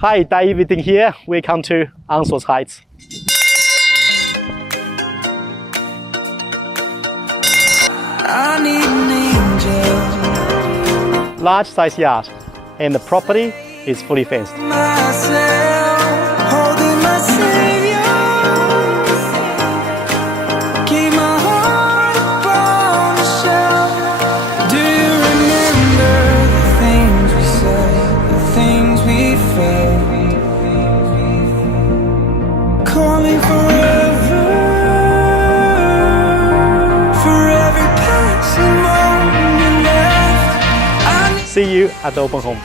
Hi, David here. Welcome to Unsworth Heights. I need an angel. Large size yard, and the property is fully fenced. Myself, holding my savior. Keep my heart upon the shelf. Do you remember the things we said, the things we felt? Call me forever, for every passing moment left. See you at the open home.